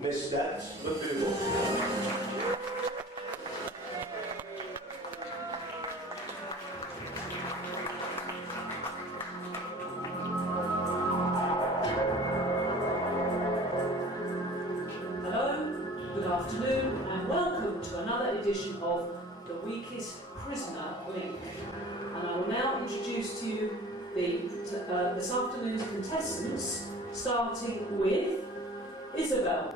Miss Nat McDougall. Good afternoon and welcome to another edition of The Weakest Prisoner Link. And I will now introduce to you this afternoon's contestants, starting with Isabel.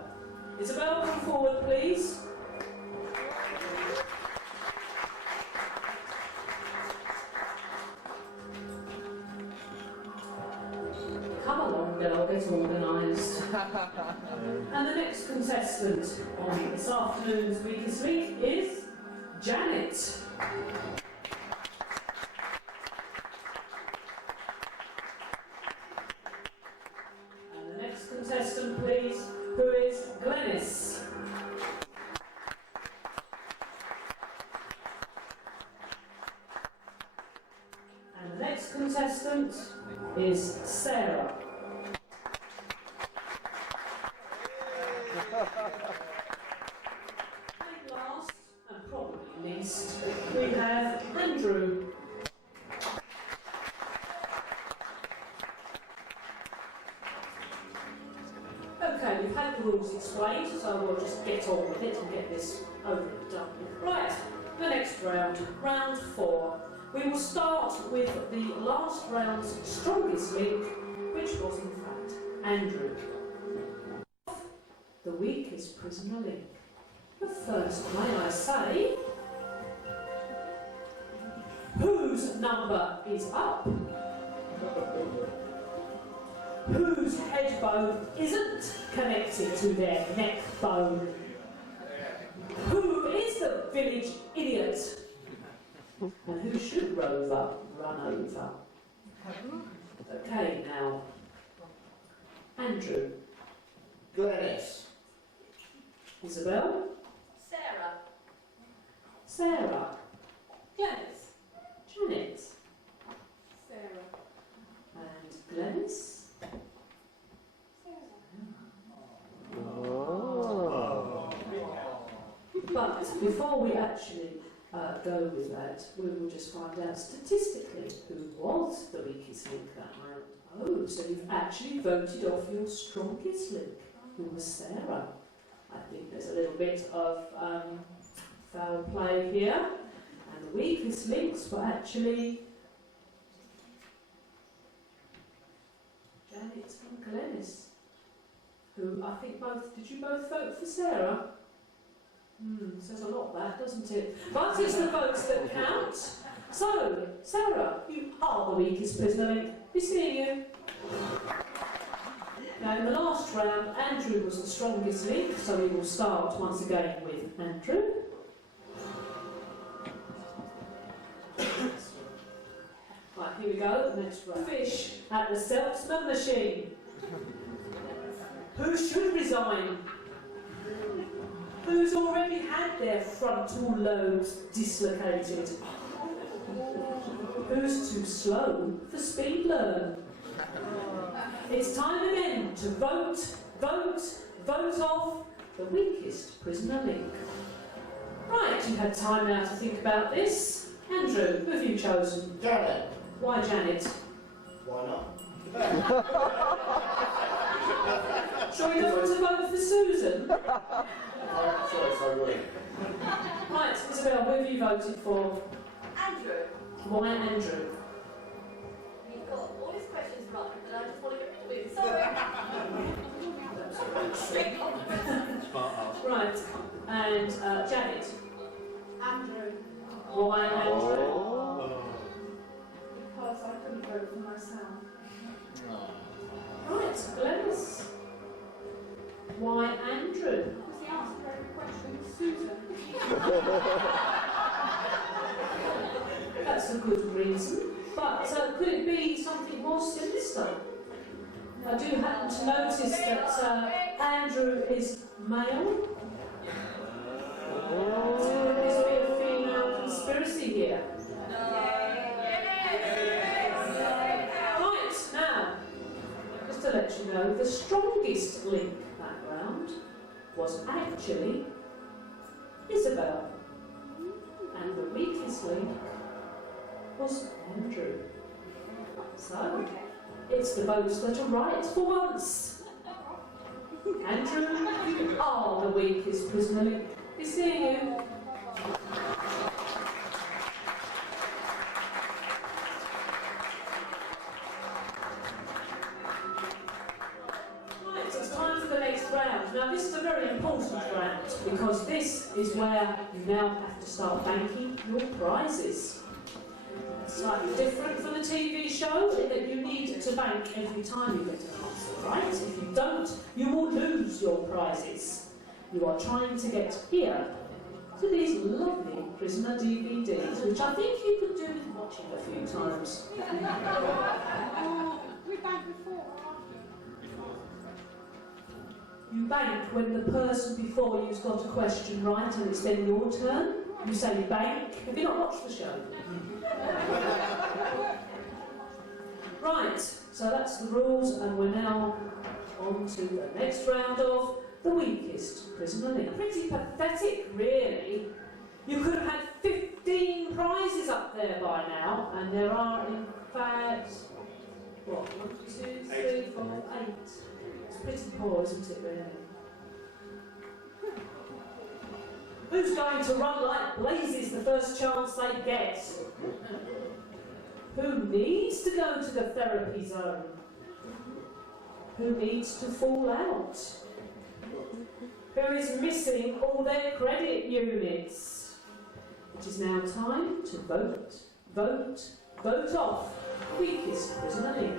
Isabel, come forward please. Come along girl, get organised. And the next contestant on this afternoon's Weakest Link is Janet. And the next contestant, please, who is Glenys. And the next contestant is Sarah. And last, and probably least, we have Andrew. Okay, we've had the rules explained, so we'll just get on with it and get this over and done with. Right, the next round, round 4. We will start with the last round's strongest link, which was in fact Andrew. The weakest prisoner link. But first, may I say, whose number is up? Whose head bone isn't connected to their neck bone? Who is the village idiot? And who should Rover run over? Okay, now, Andrew. Glenys. Isabel. Sarah. Sarah. Glenys. Janet. Sarah. And Glenys. But before we actually go with that, we will just find out statistically who was the weakest link that round. Oh, so you've actually voted off your strongest link, who was Sarah. I think there's a little bit of foul play here. And the weakest links were actually Janet and Glenys, who I think both, did you both vote for Sarah? Says a lot that, doesn't it? But it's the votes that count. So, Sarah, you are the weakest prisoner link. We see you. Now, in the last round, Andrew was the strongest link, so we will start once again with Andrew. Right, here we go, next round. Fish at the Seltzman machine. Who should resign? Who's already had their frontal lobes dislocated? Who's too slow for speed learn? It's time again to vote off the weakest prisoner link. Right, you've had time now to think about this. Andrew, who have you chosen? Janet. Why Janet? Why not? Sure you don't want to vote for Susan? Choice, I would. Right, Isabel, who have you voted for? Andrew. Why Andrew? You've got all his questions right, and I just want to get rid of him. Sorry. Right, and Janet? Andrew. Why Andrew? Because I couldn't vote for myself. Right, Glenys. Why Andrew? Because he answered every question with Susan. That's a good reason. But could it be something more sinister? I do happen to notice that Andrew is male. Could this be a female conspiracy here? Right, now, just to let you know, the strongest link that round was actually Isabel. And the weakest link was Andrew. So, it's the votes that are right for once. Andrew, you are the weakest prisoner link. We see you. Right, it's time for the next round. Now this is a very important round because this is where you now have to start banking your prizes. It's slightly different from the TV show in that you need to bank every time you get an answer right. If you don't, you will lose your prizes. You are trying to get here to these lovely prisoner DVDs, which I think you could do with watching a few times. We banked before. You bank when the person before you's got a question right and it's then your turn. You say you bank. Have you not watched the show? Right, so that's the rules, and we're now on to the next round of the weakest prisoner link. Pretty pathetic, really. You could have had 15 prizes up there by now, and there are, in fact, what, 1, 2, 3, 4, 8. It's pretty poor, isn't it, really? Who's going to run like blazes the first chance they get? Who needs to go to the therapy zone? Who needs to fall out? Who is missing all their credit units? It is now time to vote. Vote. Vote off. Weakest prisoner link.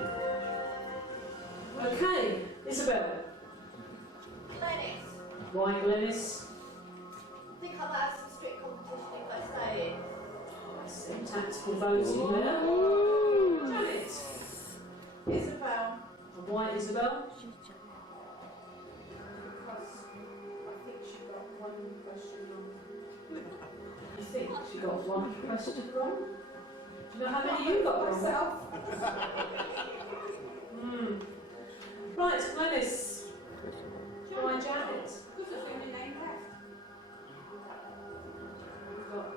Okay, Isabel. Glenys. Why Glenys? I think I might have some strict competition if I say it. I see tactical voting there. Janet. Isabel. And why Isabel? Because I think she got one question wrong. You think she got one question wrong? Do you know how many you got wrong? Myself. Right, Glenys. Why Janet? Because there's the only name left. We've got...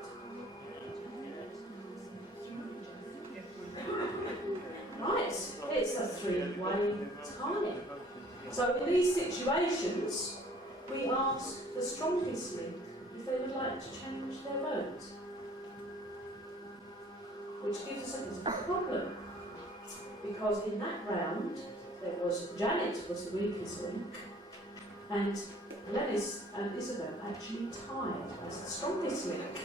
Right, it's a three-way tie. So in these situations, we ask the strongest link if they would like to change their vote. Which gives us a bit of a problem. Because in that round, there was Janet was the weakest link, and Glenys and Isabel actually tied as the strongest link.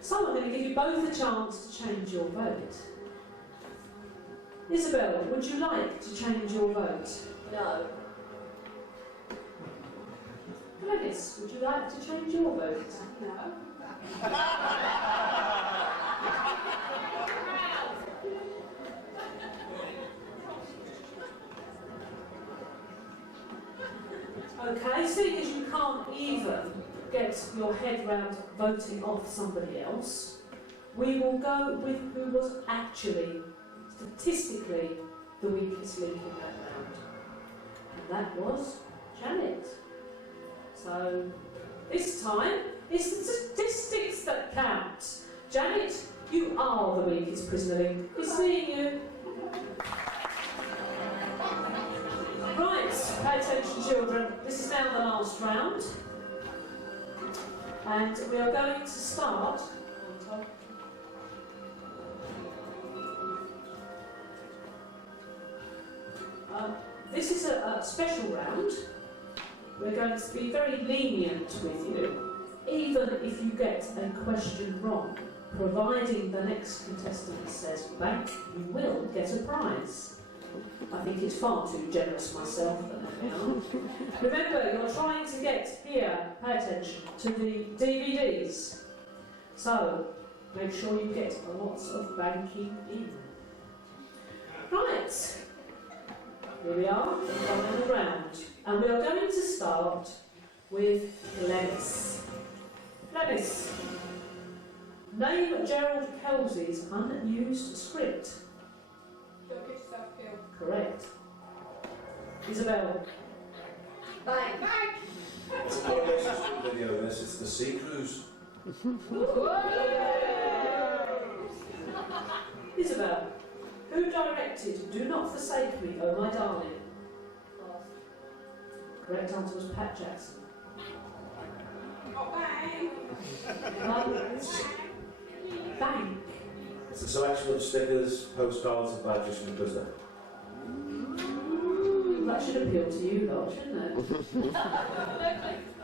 So I'm going to give you both a chance to change your vote. Isabel, would you like to change your vote? No. Glenys, would you like to change your vote? No. Okay, seeing as you can't even get your head round voting off somebody else, we will go with who was actually, statistically, the weakest link in that round. And that was Janet. So, this time, it's the statistics that count. Janet, you are the weakest prisoner link. We're seeing you. Right, pay attention children, this is now the last round, and we are going to start this is a special round. We're going to be very lenient with you, even if you get a question wrong. Providing the next contestant says bank, you will get a prize. I think it's far too generous myself than anything. Remember, you're trying to get here, pay attention, to the DVDs. So, make sure you get lots of banking in. Right, here we are, final round. And we are going to start with Glenys. Glenys, name Gerald Kelsey's unused script. Don't get yourself killed. Correct. Isabel. Bank. Bank. you go, Dennis. It's the sea cruise. Isabel, who directed Do Not Forsake Me, Oh My Darling? Correct answer was Pat Jackson. Bank. It's a selection of stickers, postcards, and badges from the prisoner. That should appeal to you lot, shouldn't it?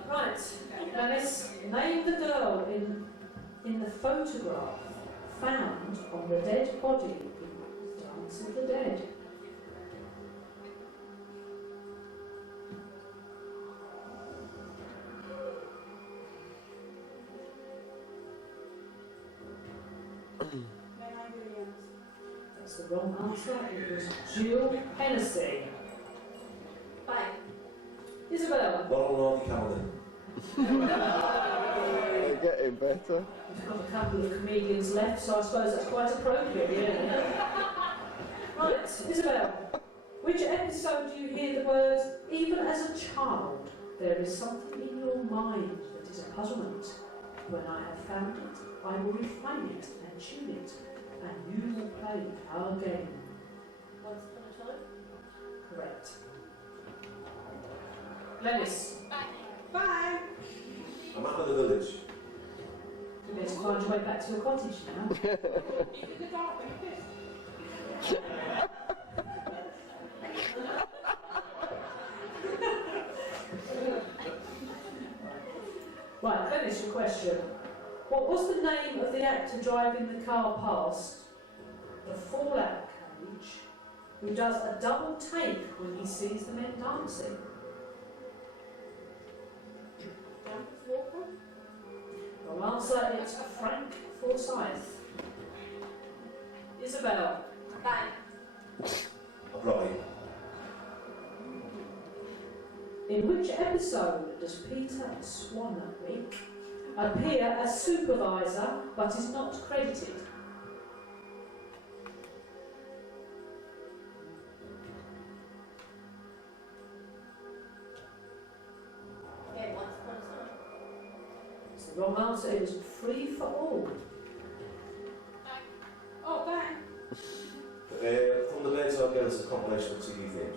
Right, Dennis, name the girl in the photograph found on the dead body in Dance of the Dead. That's the wrong answer. It was Jill Hennessy. Bang. Isabel. Ronald Calvin. They're getting better. We've got a couple of comedians left, so I suppose that's quite appropriate, yeah. Right, Isabel. Which episode do you hear the words, even as a child, there is something in your mind that is a puzzlement. When I have found it, I will refine it and tune it, and you will play our game. Once upon a time. Correct. Glennis. Bye. A map of the village. You better find your way back to your cottage now. You did the dark like this. Right, finish your question. What was the name of the actor driving the car past the fallout cage who does a double take when he sees the men dancing? Wrong answer, it's Frank Forsyth. Isabel. Bang. A bride. In which episode does Peter Swanwick appear as supervisor but is not credited? Again, once upon a time. It's the wrong answer, it was Free for All. Oh, bang. From the Birds I'll get us a compilation of TV themes.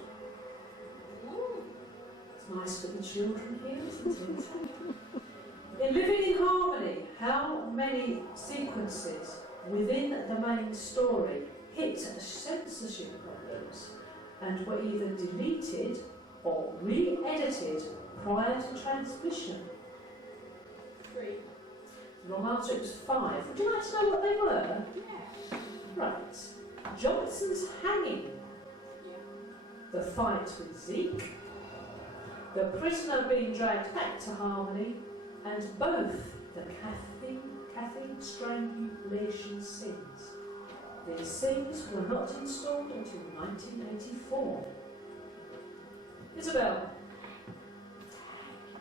It's nice for the children here, isn't it? In Living in Harmony, how many sequences within the main story hit censorship problems and were either deleted or re-edited prior to transmission? 3. The wrong answer, it was 5. Would you like to know what they were? Yeah. Right. Johnson's hanging, Yeah. the fight with Zeke, the prisoner being dragged back to Harmony, and both the caffeine strangulation scenes. These scenes were not installed until 1984. Isabel,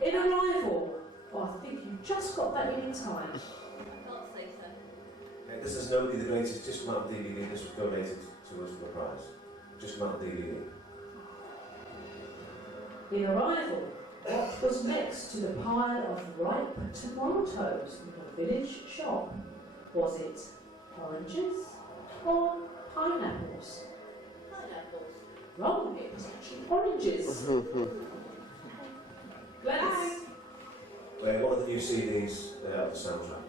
in Arrival, oh, I think you just got that in time. I can't say so. This is Nobody the Greatest, just come out on DVD. This was donated to us for a prize. Just come out on DVD. In Arrival, what was next to the pile of ripe tomatoes in the village shop? Was it oranges or pineapples? Pineapples. Wrong, it was actually oranges. Glennis, One of the new CDs of the soundtrack.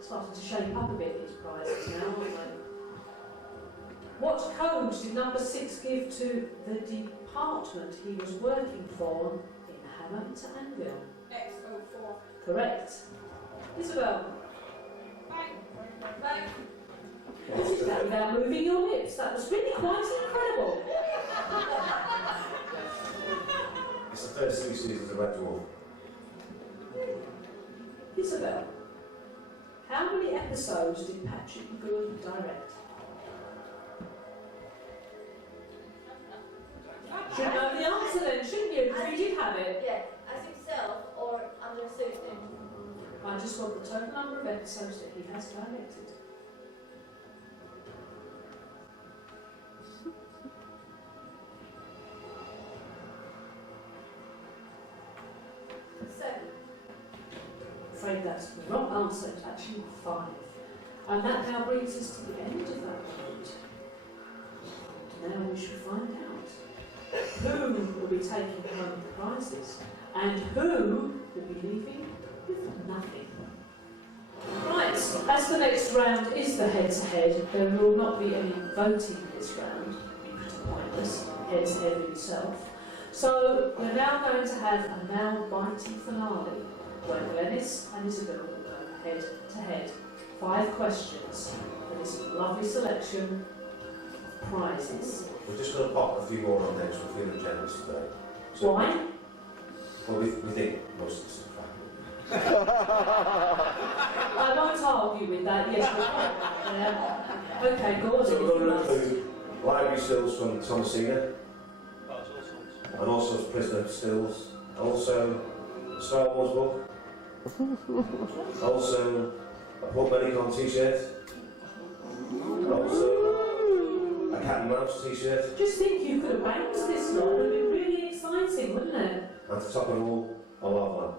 starting to shape up a bit, these prizes now, aren't they? What code did number 6 give to the department he was working for in Hammond to Anvil? X04. Correct. Isabel, Bang. Bang. what is that without moving your lips? That was really quite incredible. It's the first 3 seasons of Red Dwarf. Isabel, how many episodes did Patrick Good direct? Should know the answer then, shouldn't you? Because we did have it. Yeah, as himself or under a pseudonym. I just want the total number of episodes that he has directed. Seven. That's the wrong answer. It's actually 5. And that now brings us to the end of that round. Now we should find out who will be taking home the prizes and who will be leaving with nothing. Right, as the next round is the head-to-head, there will not be any voting this round. It would be pretty pointless, head-to-head with yourself. So we're now going to have a now-biting finale where Glenys and Isabel will go head-to-head. 5 questions for this lovely selection of prizes. We're just going to pop a few more on next. We're feeling generous today. Why? Well, we think most of the stuff happened. I won't argue with that, yes, we'll find out. Okay, go on. So we're going to include library stills from Thomasina, and also prisoner stills, also a Star Wars book, also a PortmeiriCon t-shirt, also a cat and mouse t-shirt, Just think you could have banked this lot, it would have been really exciting, wouldn't it? and to top it all, a love lamp.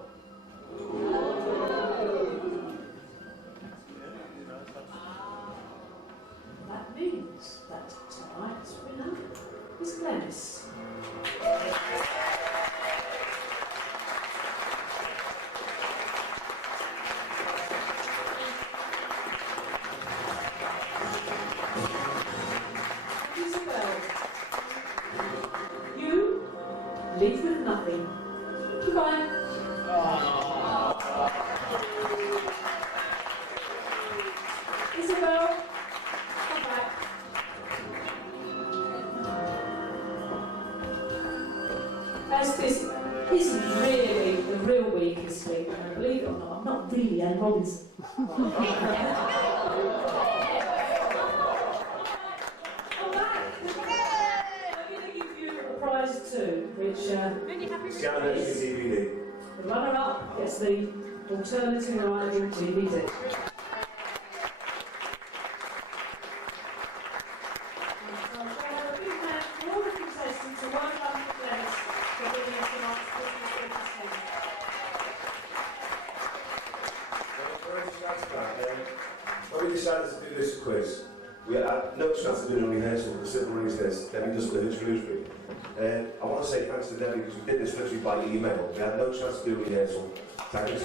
That means that tonight's winner is Glenys. Isabel, you leave with nothing. Goodbye. Isabel, come back. As this isn't really the real weakest link, and believe it or not, I'm not really Anne Robinson. Come back. I'm going to give you a prize too, which Scanners is DVD. the runner-up gets the alternative rival DVD. When we decided to do this quiz, we had no chance of doing a rehearsal because Civil released this. Debbie just did it Shrewsbury. I want to say thanks to Debbie because we did this literally by email. We had no chance to do a rehearsal. Thank you.